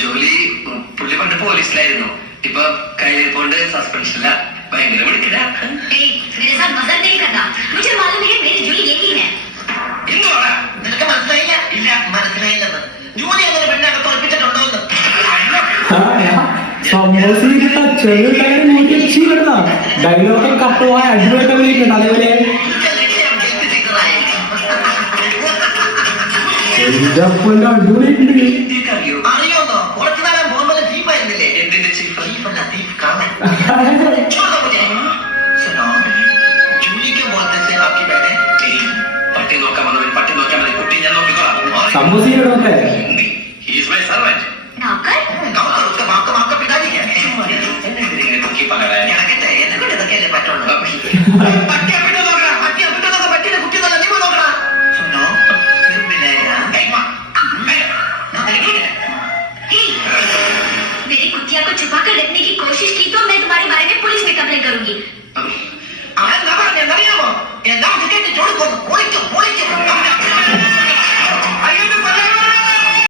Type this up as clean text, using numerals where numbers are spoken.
ജോലി പുള്ളി പണ്ട് പോലീസിലായിരുന്നു. ഇപ്പൊ കയ്യിലിപ്പോണ്ട് സസ്പെൻഷനില്ല. ഭയങ്കര വിളിക്കല. നിനക്ക് മനസ്സിലായില്ല? ഇല്ല, മനസ്സിലായില്ലെന്ന്. ജോലി അങ്ങനെ പെണ്ണൊക്കെ തോൽപ്പിച്ചിട്ടുണ്ടോന്ന് ഡയലോഗ് കട്ടുപോയ അടിപൊളിയൊക്കെ വിളിക്കുന്നുണ്ട്. അതേപോലെ അടിപൊളിയുണ്ട്. അറിയോന്നോ? കുറച്ചു നേരം ബോംബെല്ലാം ചീപ്പായിരുന്നില്ലേ? എന്തിന്റെ ചീപ്പ്? ചീപ്പല്ല, ചീപ്പ് കാണാൻ. പട്ടി നോക്കാൻ വന്നവൻ പട്ടി നോക്കാൻ മതി. കുട്ടി ഞാൻ നോക്കിക്കോളാം. സമൂസയുടെ मेरी कुतिया को छुपा कर रखने की कोशिश की तो मैं तुम्हारे बारे में पुलिस में कंप्लेंट करूंगी.